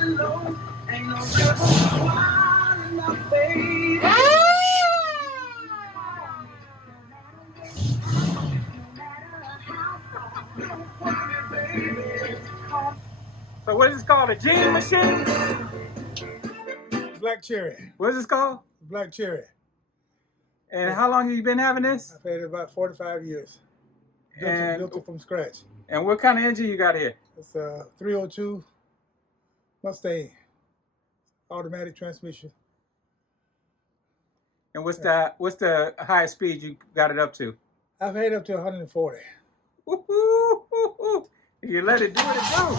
So what is this called? A gene machine? Black cherry. What is this called? Black cherry. And yeah. How long have you been having this? I've had it about 45 years. Built it from scratch. And what kind of engine you got here? It's a 302 Mustang, automatic transmission. And what's the highest speed you got it up to? I've had it up to 140. Woo-hoo-hoo-hoo. You let it do what it do.